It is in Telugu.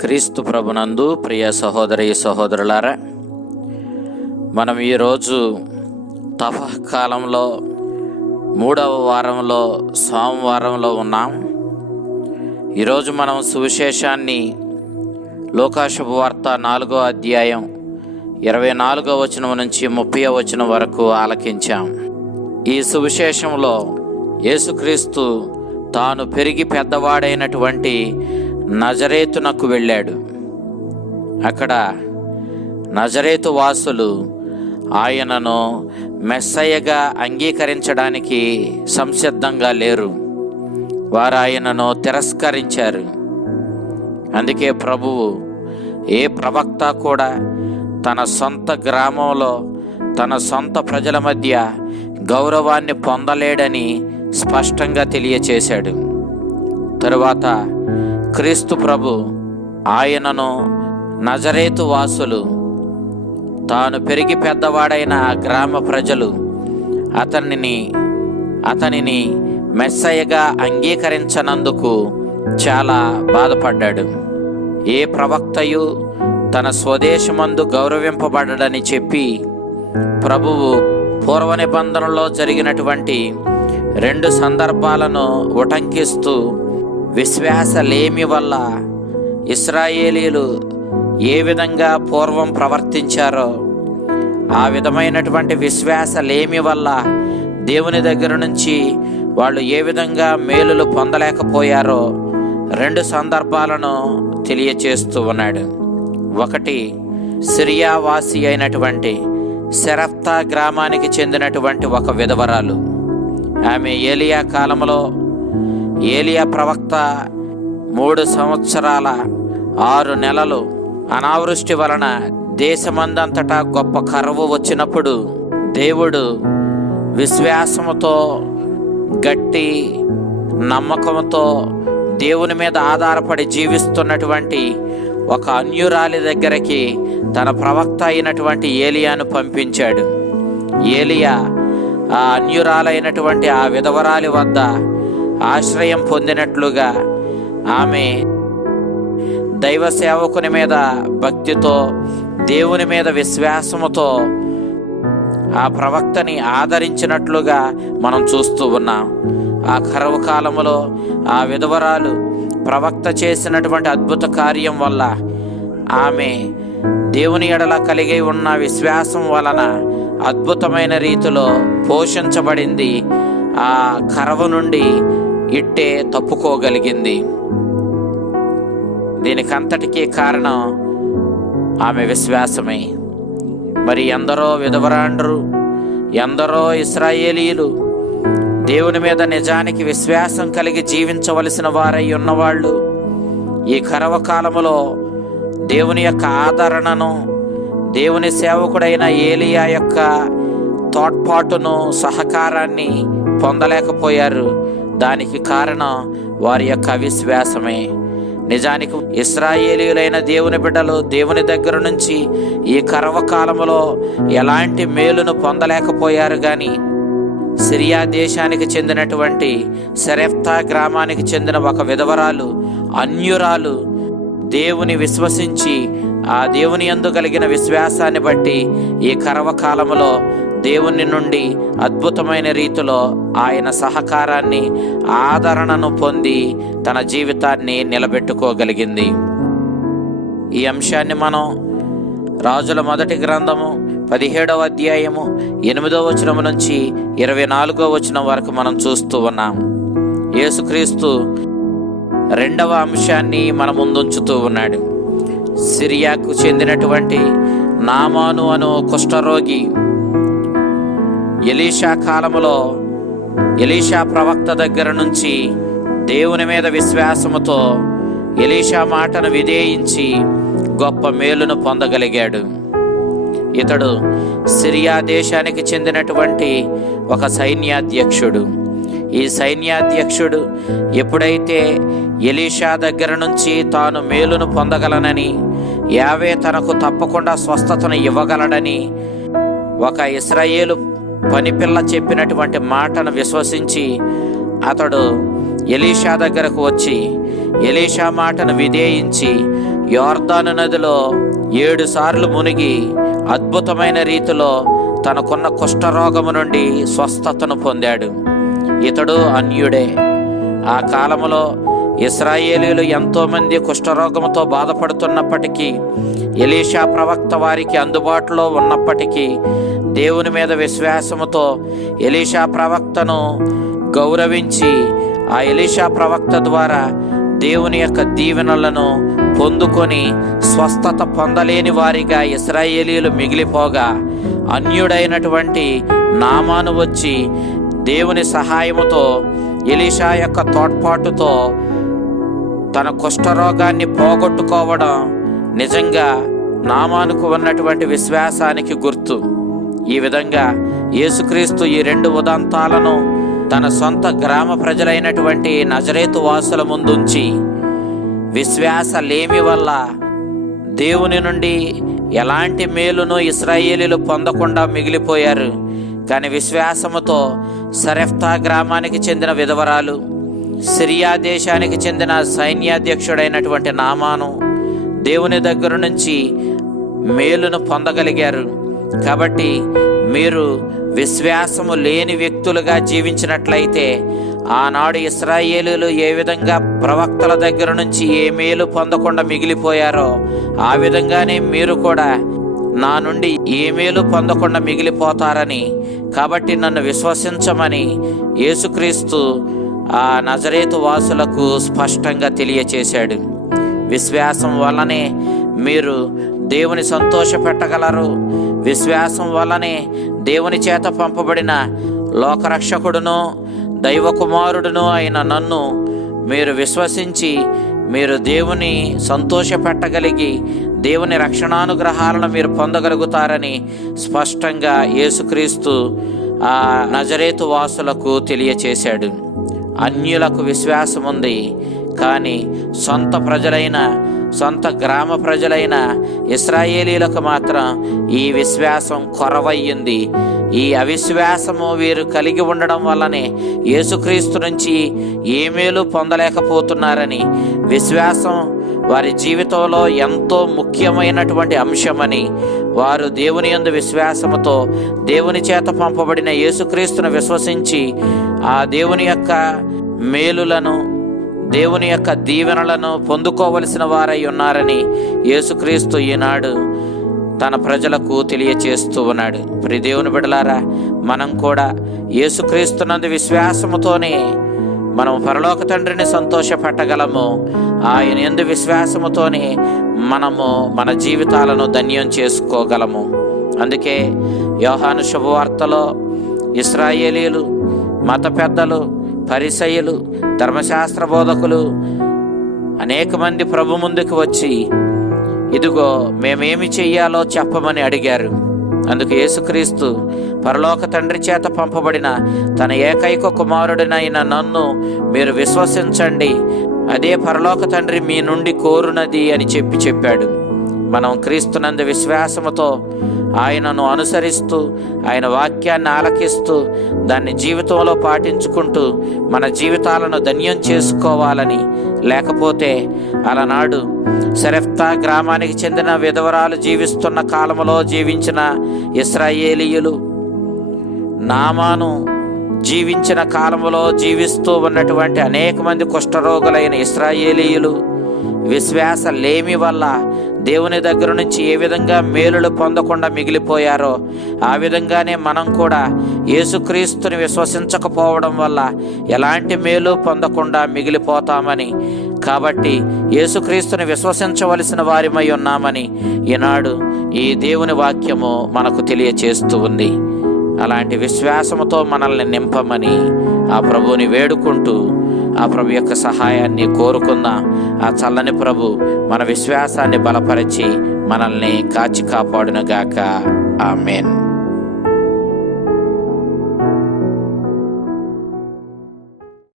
క్రీస్తు ప్రభునందు ప్రియ సహోదరి సహోదరులారా మనం ఈరోజు తపహ కాలంలో మూడవ వారంలో సోమవారంలో ఉన్నాం. ఈరోజు మనం సువిశేషాన్ని లోకాశుభవార్త నాలుగో అధ్యాయం ఇరవై నాలుగో వచనం నుంచి ముప్పై వచనం వరకు ఆలకించాం. ఈ సువిశేషంలో యేసుక్రీస్తు తాను పెరిగి పెద్దవాడైనటువంటి నజరేతునకు వెళ్ళాడు. అక్కడ నజరేతు వాసులు ఆయనను మెస్సయ్యగా అంగీకరించడానికి సంసిద్ధంగా లేరు. వారు ఆయనను తిరస్కరించారు. అందుకే ప్రభువు ఏ ప్రవక్త కూడా తన సొంత గ్రామంలో తన సొంత ప్రజల మధ్య గౌరవాన్ని పొందలేడని స్పష్టంగా తెలియచేశాడు. తరువాత క్రీస్తు ప్రభు ఆయనను నజరేతు వాసులు తాను పెరిగి పెద్దవాడైన ఆ గ్రామ ప్రజలు అతనిని అతనిని మెస్సయ్యగా అంగీకరించనందుకు చాలా బాధపడ్డాడు. ఏ ప్రవక్తయు తన స్వదేశమందు గౌరవింపబడడని చెప్పి ప్రభువు పూర్వ నిబంధనలో జరిగినటువంటి రెండు సందర్భాలను ఉటంకిస్తూ విశ్వాసలేమి వల్ల ఇస్రాయేలీలు ఏ విధంగా పూర్వం ప్రవర్తించారో ఆ విధమైనటువంటి విశ్వాసలేమి వల్ల దేవుని దగ్గర నుంచి వాళ్ళు ఏ విధంగా మేలులు పొందలేకపోయారో రెండు సందర్భాలను తెలియచేస్తూ ఉన్నాడు. ఒకటి సిరియావాసి అయినటువంటి శరఫ్తా గ్రామానికి చెందినటువంటి ఒక విధవరాలు. ఆమె ఏలియా కాలంలో ఏలియా ప్రవక్త మూడు సంవత్సరాల ఆరు నెలలు అనావృష్టి వలన దేశమందంతటా గొప్ప కరువు వచ్చినప్పుడు దేవుడు విశ్వాసముతో గట్టి నమ్మకంతో దేవుని మీద ఆధారపడి జీవిస్తున్నటువంటి ఒక అన్యురాలి దగ్గరికి తన ప్రవక్త అయినటువంటి ఏలియాను పంపించాడు. ఏలియా ఆ అన్యురాలైనటువంటి ఆ విధవరాలి వద్ద ఆశ్రయం పొందినట్లుగా ఆమె దైవ సేవకుని మీద భక్తితో దేవుని మీద విశ్వాసముతో ఆ ప్రవక్తని ఆదరించినట్లుగా మనం చూస్తూ ఉన్నాం. ఆ కరవు కాలములో ఆ విధవరాలు ప్రవక్త చేసినటువంటి అద్భుత కార్యం వల్ల ఆమె దేవుని ఎడల కలిగి ఉన్న విశ్వాసం వలన అద్భుతమైన రీతిలో పోషించబడింది. ఆ కరవ నుండి ఇట్టే తప్పుకోగలిగింది. దీనికంతటికీ కారణం ఆమె విశ్వాసమే. మరి ఎందరో విధవరాండ్రు ఎందరో ఇస్రాయేలీలు దేవుని మీద నిజానికి విశ్వాసం కలిగి జీవించవలసిన వారై ఉన్నవాళ్ళు ఈ కరవ కాలములో దేవుని యొక్క ఆదరణను దేవుని సేవకుడైన ఏలియా యొక్క తోడ్పాటును సహకారాన్ని పొందలేకపోయారు. దానికి కారణం వారి యొక్క అవిశ్వాసమే. నిజానికి ఇస్రాయేలీలైన దేవుని బిడ్డలు దేవుని దగ్గర నుంచి ఈ కరవకాలంలో ఎలాంటి మేలును పొందలేకపోయారు కానీ సిరియా దేశానికి చెందినటువంటి సెరెఫ్తా గ్రామానికి చెందిన ఒక విధవరాలు అన్యురాలు దేవుని విశ్వసించి ఆ దేవుని యందు కలిగిన విశ్వాసాన్ని బట్టి ఈ కరవకాలములో దేవుని నుండి అద్భుతమైన రీతిలో ఆయన సహకారాన్ని ఆదరణను పొంది తన జీవితాన్ని నిలబెట్టుకోగలిగింది. ఈ అంశాన్ని మనం రాజుల మొదటి గ్రంథము పదిహేడవ అధ్యాయము ఎనిమిదవ వచనం నుంచి ఇరవై నాలుగో వచనం వరకు మనం చూస్తూ ఉన్నాం. యేసుక్రీస్తు రెండవ అంశాన్ని మన ముందుంచుతూ ఉన్నాడు. సిరియాకు చెందినటువంటి నామాను అను కుష్ఠరోగి ఎలీషా కాలములో ఎలీషా ప్రవక్త దగ్గర నుంచి దేవుని మీద విశ్వాసముతో ఎలీషా మాటను విధేయించి గొప్ప మేలును పొందగలిగాడు. ఇతడు సిరియా దేశానికి చెందినటువంటి ఒక సైన్యాధ్యక్షుడు. ఈ సైన్యాధ్యక్షుడు ఎప్పుడైతే ఎలీషా దగ్గర నుంచి తాను మేలును పొందగలనని యావే తనకు తప్పకుండా స్వస్థతను ఇవ్వగలడని ఒక ఇస్రాయేలు పనిపిల్ల చెప్పినటువంటి మాటను విశ్వసించి అతడు ఎలీషా దగ్గరకు వచ్చి ఎలీషా మాటను విధేయించి యోర్దాను నదిలో ఏడు సార్లు మునిగి అద్భుతమైన రీతిలో తనకున్న కుష్ఠరోగము నుండి స్వస్థతను పొందాడు. ఇతడు అన్యుడే. ఆ కాలములో ఇస్రాయేలీలు ఎంతోమంది కుష్ఠరోగంతో బాధపడుతున్నప్పటికీ ఎలీషా ప్రవక్త వారికి అందుబాటులో ఉన్నప్పటికీ దేవుని మీద విశ్వాసముతో ఎలీషా ప్రవక్తను గౌరవించి ఆ ఎలీషా ప్రవక్త ద్వారా దేవుని యొక్క దీవెనలను పొందుకొని స్వస్థత పొందలేని వారిగా ఇస్రాయేలీలు మిగిలిపోగా అన్యుడైనటువంటి నామాను వచ్చి దేవుని సహాయముతో ఎలీషా యొక్క తోడ్పాటుతో తన కుష్ఠరోగాన్ని పోగొట్టుకోవడం నిజంగా నామానుకు ఉన్నటువంటి విశ్వాసానికి గుర్తు. ఈ విధంగా యేసుక్రీస్తు ఈ రెండు ఉదంతాలను తన సొంత గ్రామ ప్రజలైనటువంటి నజరేతు వాసుల ముందుంచి విశ్వాస లేమి వల్ల దేవుని నుండి ఎలాంటి మేలును ఇస్రాయేలీలు పొందకుండా మిగిలిపోయారు. కానీ విశ్వాసముతో సరెఫ్తా గ్రామానికి చెందిన విధవరాలు సిరియా దేశానికి చెందిన సైన్యాధ్యక్షుడైనటువంటి నామాను దేవుని దగ్గర నుంచి మేలును పొందగలిగారు. కాబట్టి మీరు విశ్వాసము లేని వ్యక్తులుగా జీవించినట్లయితే ఆనాడు ఇస్రాయేలీలు ఏ విధంగా ప్రవక్తల దగ్గర నుంచి ఏ మేలు పొందకుండా మిగిలిపోయారో ఆ విధంగానే మీరు కూడా నా నుండి ఏ మేలు పొందకుండా మిగిలిపోతారని కాబట్టి నన్ను విశ్వసించమని యేసుక్రీస్తు ఆ నజరేతు వాసులకు స్పష్టంగా తెలియచేశాడు. విశ్వాసం వల్లనే మీరు దేవుని సంతోషపెట్టగలరు. విశ్వాసం వల్లనే దేవుని చేత పంపబడిన లోకరక్షకుడును దైవకుమారుడును అయిన నన్ను మీరు విశ్వసించి మీరు దేవుని సంతోషపెట్టగలిగి దేవుని రక్షణానుగ్రహాలను మీరు పొందగలుగుతారని స్పష్టంగా యేసుక్రీస్తు ఆ నజరేతు వాసులకు తెలియచేశాడు. అన్యులకు విశ్వాసం ఉంది కానీ సొంత ప్రజలైన సొంత గ్రామ ప్రజలైన ఇస్రాయేలీలకు మాత్రం ఈ విశ్వాసం కొరవయ్యింది. ఈ అవిశ్వాసము వీరు కలిగి ఉండడం వల్లనే యేసుక్రీస్తు నుంచి ఏ మేలు పొందలేకపోతున్నారని విశ్వాసం వారి జీవితంలో ఎంతో ముఖ్యమైనటువంటి అంశమని వారు దేవుని యందు విశ్వాసముతో దేవుని చేత పంపబడిన యేసుక్రీస్తును విశ్వసించి ఆ దేవుని యొక్క మేలులను దేవుని యొక్క దీవెనలను పొందుకోవలసిన వారై ఉన్నారని యేసుక్రీస్తు ఈనాడు తన ప్రజలకు తెలియచేస్తూ ఉన్నాడు. ప్రి దేవుని బిడలారా మనం కూడా యేసుక్రీస్తునందు విశ్వాసముతోనే మనం పరలోక తండ్రిని సంతోషపెట్టగలము. ఆయన ఎందు విశ్వాసముతోనే మనము మన జీవితాలను ధన్యం చేసుకోగలము. అందుకే యోహాను శుభవార్తలో ఇస్రాయేలీలు మత పెద్దలు పరిసయ్యులు ధర్మశాస్త్ర బోధకులు అనేక మంది ప్రభు ముందుకు వచ్చి ఇదిగో మేమేమి చెయ్యాలో చెప్పమని అడిగారు. అందుకు యేసుక్రీస్తు పరలోక తండ్రి చేత పంపబడిన తన ఏకైక కుమారుడినైన నన్ను మీరు విశ్వసించండి. అదే పరలోక తండ్రి మీ నుండి కోరునది అని చెప్పి చెప్పాడు. మనం క్రీస్తునందు విశ్వాసముతో ఆయనను అనుసరిస్తూ ఆయన వాక్యాన్ని ఆలకిస్తూ దాన్ని జీవితంలో పాటించుకుంటూ మన జీవితాలను ధన్యం చేసుకోవాలని లేకపోతే అలనాడు సెరెఫ్తా గ్రామానికి చెందిన విధవరాలు జీవిస్తున్న కాలంలో జీవించిన ఇస్రాయేలీయులు నామాను జీవించిన కాలంలో జీవిస్తూ ఉన్నటువంటి అనేక మంది కుష్ఠరోగులైన ఇస్రాయేలీయులు విశ్వాస లేమి వల్ల దేవుని దగ్గర నుంచి ఏ విధంగా మేలులు పొందకుండా మిగిలిపోయారో ఆ విధంగానే మనం కూడా యేసుక్రీస్తుని విశ్వసించకపోవడం వల్ల ఎలాంటి మేలు పొందకుండా మిగిలిపోతామని కాబట్టి యేసుక్రీస్తుని విశ్వసించవలసిన వారిమై ఉన్నామని ఈనాడు ఈ దేవుని వాక్యము మనకు తెలియచేస్తూ ఉంది. అలాంటి విశ్వాసముతో మనల్ని నింపమని ఆ ప్రభువుని వేడుకుంటూ ఆ ప్రభు యొక్క సహాయాన్ని కోరుకున్న ఆ చల్లని ప్రభు మన విశ్వాసాన్ని బలపరిచి మనల్ని కాచి కాపాడునుగాక. ఆమెన్.